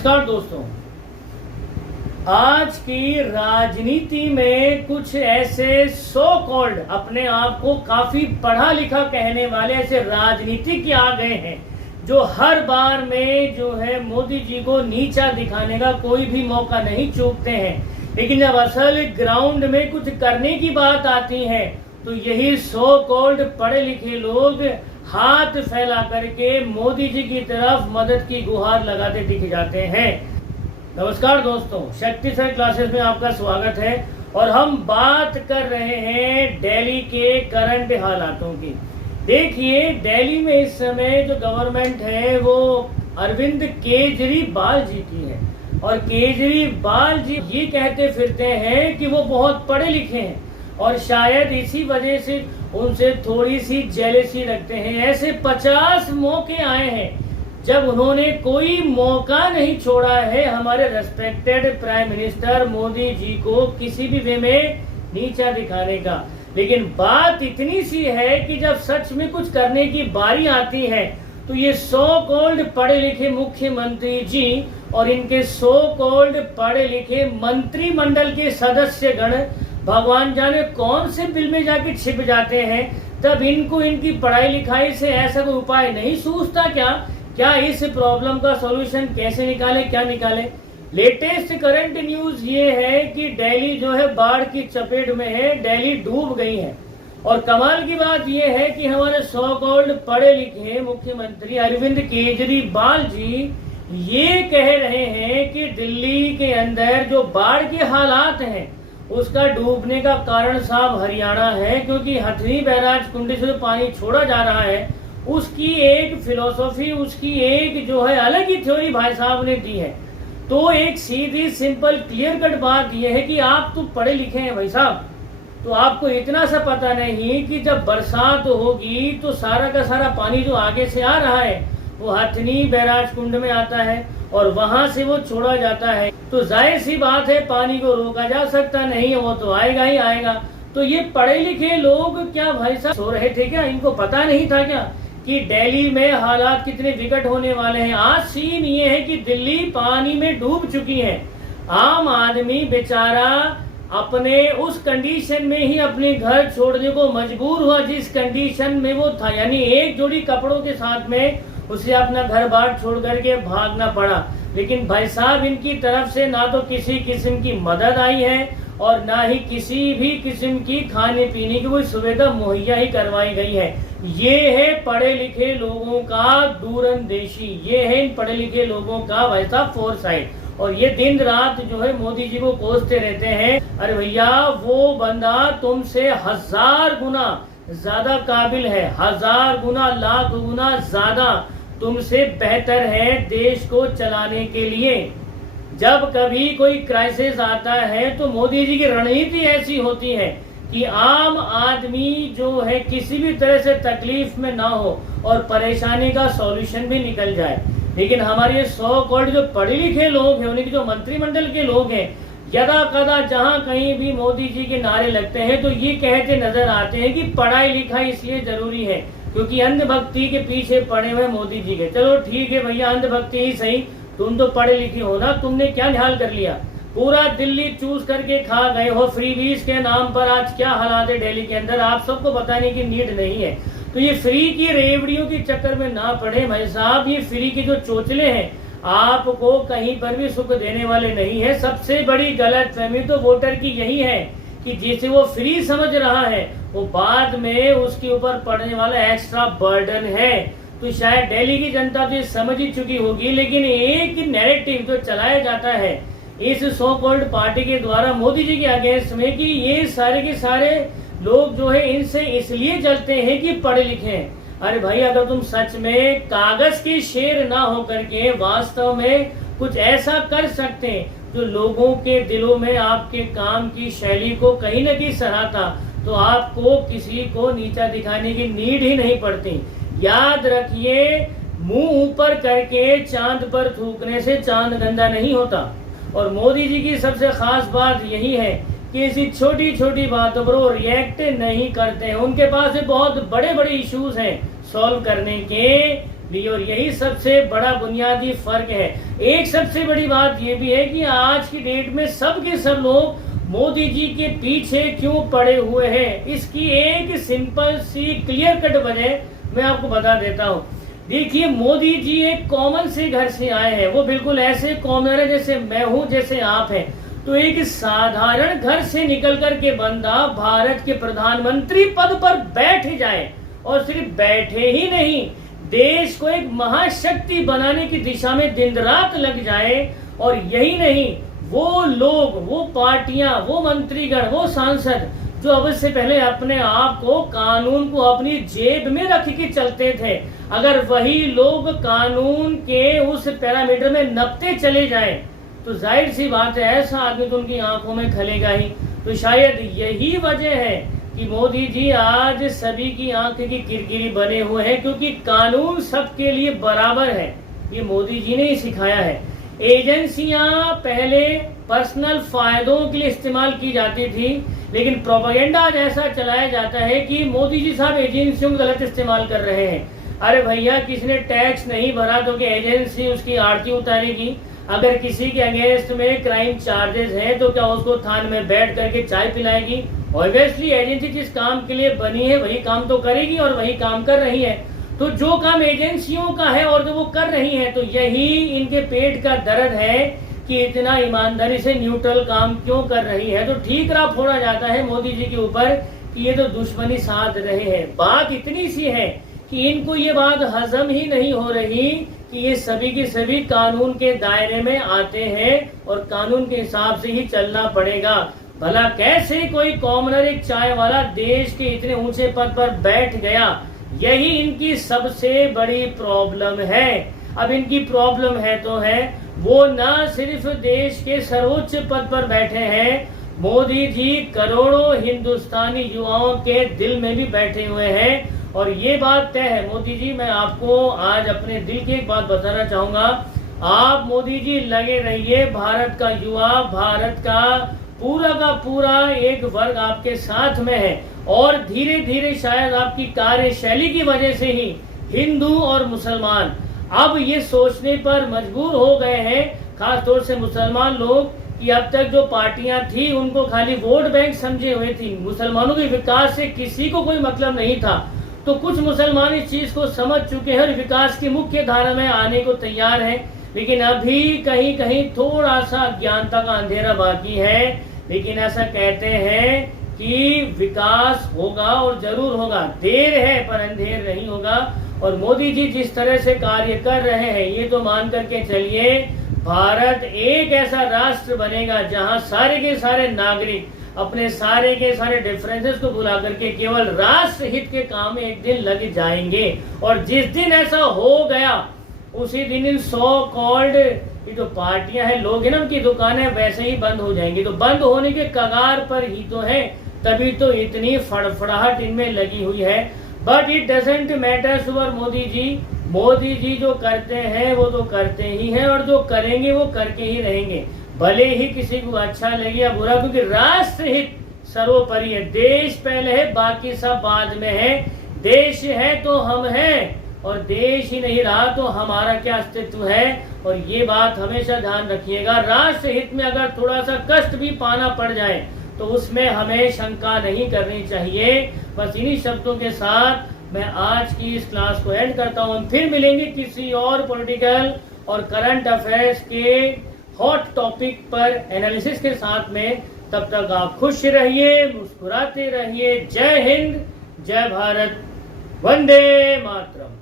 नमस्कार दोस्तों, आज की राजनीति में कुछ ऐसे सो कॉल्ड अपने आप को काफी पढ़ा लिखा कहने वाले ऐसे राजनीतिज्ञ आ गए हैं जो हर बार में जो है मोदी जी को नीचा दिखाने का कोई भी मौका नहीं चूकते हैं। लेकिन जब असल ग्राउंड में कुछ करने की बात आती है तो यही सो कॉल्ड पढ़े लिखे लोग हाथ फैला करके मोदी जी की तरफ मदद की गुहार लगाते दिख जाते हैं। नमस्कार दोस्तों, शक्ति सर क्लासेस में आपका स्वागत है और हम बात कर रहे हैं दिल्ली के करंट हालातों की। देखिए, दिल्ली में इस समय जो गवर्नमेंट है वो अरविंद केजरीवाल जी की है और केजरीवाल जी ये कहते फिरते हैं कि वो बहुत पढ़े लिखे हैं और शायद इसी वजह से उनसे थोड़ी सी जेलसी रखते हैं। ऐसे 50 मौके आए हैं जब उन्होंने कोई मौका नहीं छोड़ा है हमारे respected prime minister Modi ji को किसी भी वे में नीचा दिखाने का। लेकिन बात इतनी सी है कि जब सच में कुछ करने की बारी आती है तो ये सो कॉल्ड पढ़े लिखे मुख्यमंत्री जी और इनके सो कॉल्ड पढ़े लिखे मंत्रिमंडल के सदस्यगण भगवान जाने कौन से बिल में जाके छिप जाते हैं। तब इनको इनकी पढ़ाई लिखाई से ऐसा कोई उपाय नहीं सूझता क्या इस प्रॉब्लम का सॉल्यूशन कैसे निकाले, क्या निकाले। लेटेस्ट करंट न्यूज ये है कि दिल्ली जो है बाढ़ की चपेट में है, दिल्ली डूब गई है। और कमाल की बात ये है कि हमारे सो कॉल्ड पढ़े लिखे मुख्यमंत्री अरविंद केजरीवाल जी ये कह रहे हैं कि दिल्ली के अंदर जो बाढ़ के हालात हैं उसका डूबने का कारण साहब हरियाणा है, क्योंकि हथनी बैराज कुंडी से जो पानी छोड़ा जा रहा है उसकी एक फिलोसॉफी, उसकी एक जो है अलग ही थ्योरी भाई साहब ने दी है। तो एक सीधी सिंपल क्लियर कट बात यह है कि आप तो पढ़े लिखे हैं भाई साहब, तो आपको इतना सा पता नहीं कि जब बरसात होगी तो सारा का सारा पानी जो आगे से आ रहा है वो हथनी बैराज कुंड में आता है और वहां से वो छोड़ा जाता है। तो जाहिर सी बात है पानी को रोका जा सकता नहीं है, वो तो आएगा ही आएगा। तो ये पढ़े लिखे लोग क्या भाई साहब सो रहे थे क्या? इनको पता नहीं था क्या कि दिल्ली में हालात कितने विकट होने वाले हैं? आज सीन ये है कि दिल्ली पानी में डूब चुकी है। आम आदमी बेचारा अपने उस कंडीशन में ही अपने घर छोड़ने को मजबूर हुआ जिस कंडीशन में वो था, यानी एक जोड़ी कपड़ों के साथ में उसे अपना घर बार छोड़ करके भागना पड़ा। लेकिन भाई साहब इनकी तरफ से ना तो किसी किस्म की मदद आई है और ना ही किसी भी किस्म की खाने पीने की कोई सुविधा मुहैया ही करवाई गई है। ये है पढ़े लिखे लोगों का दूरंदेशी, ये है इन पढ़े लिखे लोगों का भाई साहब फोरसाइट। और ये दिन रात जो है मोदी जी को कोसते रहते हैं, अरे भैया वो बंदा तुमसे 1000 गुना ज्यादा काबिल है, 1000 गुना लाख गुना ज्यादा तुमसे बेहतर है देश को चलाने के लिए। जब कभी कोई क्राइसिस आता है तो मोदी जी की रणनीति ऐसी होती है कि आम आदमी जो है किसी भी तरह से तकलीफ में ना हो और परेशानी का सॉल्यूशन भी निकल जाए। लेकिन हमारे सो कॉल्ड जो पढ़े लिखे लोग हैं, उनके जो मंत्रिमंडल के लोग हैं, यदा कदा जहां कहीं भी मोदी जी के नारे लगते हैं तो ये कहते नजर आते हैं कि पढ़ाई लिखाई इसलिए जरूरी है क्योंकि अंधभक्ति के पीछे पड़े हुए मोदी जी के। चलो ठीक है भैया, अंधभक्ति ही सही, तुम तो पढ़े लिखे हो ना, तुमने क्या निहाल कर लिया? पूरा दिल्ली चूज करके खा गए हो फ्रीबीज के नाम पर। आज क्या हालात है दिल्ली के अंदर आप सबको बताने की नीड नहीं है। तो ये फ्री की रेवड़ियों के चक्कर में ना पड़े भाई साहब। ये फ्री के जो चोचले हैं आपको कहीं पर भी सुख देने वाले नहीं है। सबसे बड़ी गलतफहमी तो वोटर की यही है कि जिसे वो फ्री समझ रहा है वो बाद में उसके ऊपर पड़ने वाला एक्स्ट्रा बर्डन है। तो शायद दिल्ली की जनता तो ये समझ ही चुकी होगी, लेकिन एक नैरेटिव जो चलाया जाता है इस सो कॉल्ड पार्टी के द्वारा मोदी जी के अगेंस्ट में कि ये सारे के सारे लोग जो है इनसे इसलिए जलते हैं कि पढ़े लिखे हैं। अरे भाई, अगर तुम सच में कागज के शेर ना होकर के वास्तव में कुछ ऐसा कर सकते हैं जो लोगों के दिलों में आपके काम की शैली को कहीं न कहीं सराहता, तो आपको किसी को नीचा दिखाने की नीड ही नहीं पड़ती। याद रखिए, मुंह ऊपर करके चांद पर थूकने से चांद गंदा नहीं होता। और मोदी जी की सबसे खास बात यही है कि ऐसी छोटी छोटी बातों पर वो रिएक्ट नहीं करते हैं। उनके पास बहुत बड़े बड़े इश्यूज हैं सॉल्व करने के, और यही सबसे बड़ा बुनियादी फर्क है। एक सबसे बड़ी बात यह भी है कि आज की डेट में सब के सब लोग मोदी जी के पीछे क्यों पड़े हुए हैं, इसकी एक सिंपल सी क्लियर कट वजह मैं आपको बता देता हूँ। देखिए, मोदी जी एक कॉमन से घर से आए हैं, वो बिल्कुल ऐसे कॉमनर है जैसे मैं हूँ, जैसे आप हैं। तो एक साधारण घर से निकल कर के बंदा भारत के प्रधानमंत्री पद पर बैठ जाए, और सिर्फ बैठे ही नहीं, देश को एक महाशक्ति बनाने की दिशा में दिन रात लग जाए। और यही नहीं, वो लोग, वो पार्टियां, वो मंत्रीगण, वो सांसद जो अब से पहले अपने आप को, कानून को अपनी जेब में रख के चलते थे, अगर वही लोग कानून के उस पैरामीटर में नपते चले जाएं, तो जाहिर सी बात है ऐसा आदमी तो उनकी आंखों में खलेगा ही। तो शायद यही वजह है कि मोदी जी आज सभी की आंख की किरकिरी बने हुए हैं, क्योंकि कानून सबके लिए बराबर है, ये मोदी जी ने ही सिखाया है। एजेंसियां पहले पर्सनल फायदों के लिए इस्तेमाल की जाती थी, लेकिन प्रोपेगेंडा आज ऐसा चलाया जाता है कि मोदी जी साहब एजेंसियों का गलत इस्तेमाल कर रहे हैं। अरे भैया, किसी ने टैक्स नहीं भरा तो क्या एजेंसी उसकी आरती उतारेगी? अगर किसी के अगेंस्ट में क्राइम चार्जेस हैं तो क्या उसको थाने में बैठ करके चाय पिलाएगी? ऑब्वियसली एजेंसी जिस काम के लिए बनी है वही काम तो करेगी, और वही काम कर रही है। तो जो काम एजेंसियों का है और जो वो कर रही है, तो यही इनके पेट का दर्द है कि इतना ईमानदारी से न्यूट्रल काम क्यों कर रही है। तो ठीक रहा फोड़ा जाता है मोदी जी के ऊपर कि ये तो दुश्मनी साध रहे हैं। बात इतनी सी है कि इनको ये बात हजम ही नहीं हो रही कि ये सभी के सभी कानून के दायरे में आते हैं और कानून के हिसाब से ही चलना पड़ेगा। भला कैसे कोई कॉमनर, एक चाय वाला, देश के इतने ऊंचे पद पर बैठ गया, यही इनकी सबसे बड़ी प्रॉब्लम है। अब इनकी प्रॉब्लम है तो है, वो न सिर्फ देश के सर्वोच्च पद पर बैठे हैं, मोदी जी करोड़ों हिंदुस्तानी युवाओं के दिल में भी बैठे हुए हैं। और ये बात तय है, मोदी जी, मैं आपको आज अपने दिल की एक बात बताना चाहूंगा। आप मोदी जी लगे रहिए, भारत का युवा, भारत का पूरा एक वर्ग आपके साथ में है, और धीरे धीरे शायद आपकी कार्यशैली की वजह से ही हिंदू और मुसलमान अब ये सोचने पर मजबूर हो गए हैं, खास तौर से मुसलमान लोग, कि अब तक जो पार्टियां थी उनको खाली वोट बैंक समझे हुए थी, मुसलमानों के विकास से किसी को कोई मतलब नहीं था। तो कुछ मुसलमान इस चीज को समझ चुके हैं और विकास की मुख्य धारा में आने को तैयार हैं, लेकिन अभी कहीं कहीं थोड़ा सा अज्ञानता का अंधेरा बाकी है। लेकिन ऐसा कहते हैं कि विकास होगा और जरूर होगा, देर है पर अंधेर नहीं होगा। और मोदी जी जिस तरह से कार्य कर रहे हैं, ये तो मान करके चलिए, भारत एक ऐसा राष्ट्र बनेगा जहां सारे के सारे नागरिक अपने सारे के सारे डिफरेंसेस को भुला करके केवल राष्ट्र हित के काम में एक दिन लग जाएंगे। और जिस दिन ऐसा हो गया, उसी दिन इन सो कॉल्ड ये जो पार्टियां हैं, लोग हैं ना, उनकी दुकानें वैसे ही बंद हो जाएंगी। तो बंद होने के कगार पर ही तो है, तभी तो इतनी फड़फड़ाहट इनमें लगी हुई है। But it doesn't matter for Modi ji. Modi ji जो करते हैं वो तो करते ही हैं, और जो करेंगे वो करके ही रहेंगे, भले ही किसी को अच्छा लगे या बुरा, क्योंकि राष्ट्र हित सर्वोपरि है। देश पहले है, बाकी सब बाद में है। देश है तो हम हैं, और देश ही नहीं रहा तो हमारा क्या अस्तित्व है। और ये बात हमेशा ध्यान रखिएगा, राष्ट्र हित में अगर थोड़ा सा कष्ट भी पाना पड़ जाए तो उसमें हमें शंका नहीं करनी चाहिए। बस इन्हीं शब्दों के साथ मैं आज की इस क्लास को एंड करता हूँ। फिर मिलेंगे किसी और पॉलिटिकल और करंट अफेयर्स के हॉट टॉपिक पर एनालिसिस के साथ में। तब तक आप खुश रहिए, मुस्कुराते रहिए। जय हिंद, जय भारत, वंदे मातरम।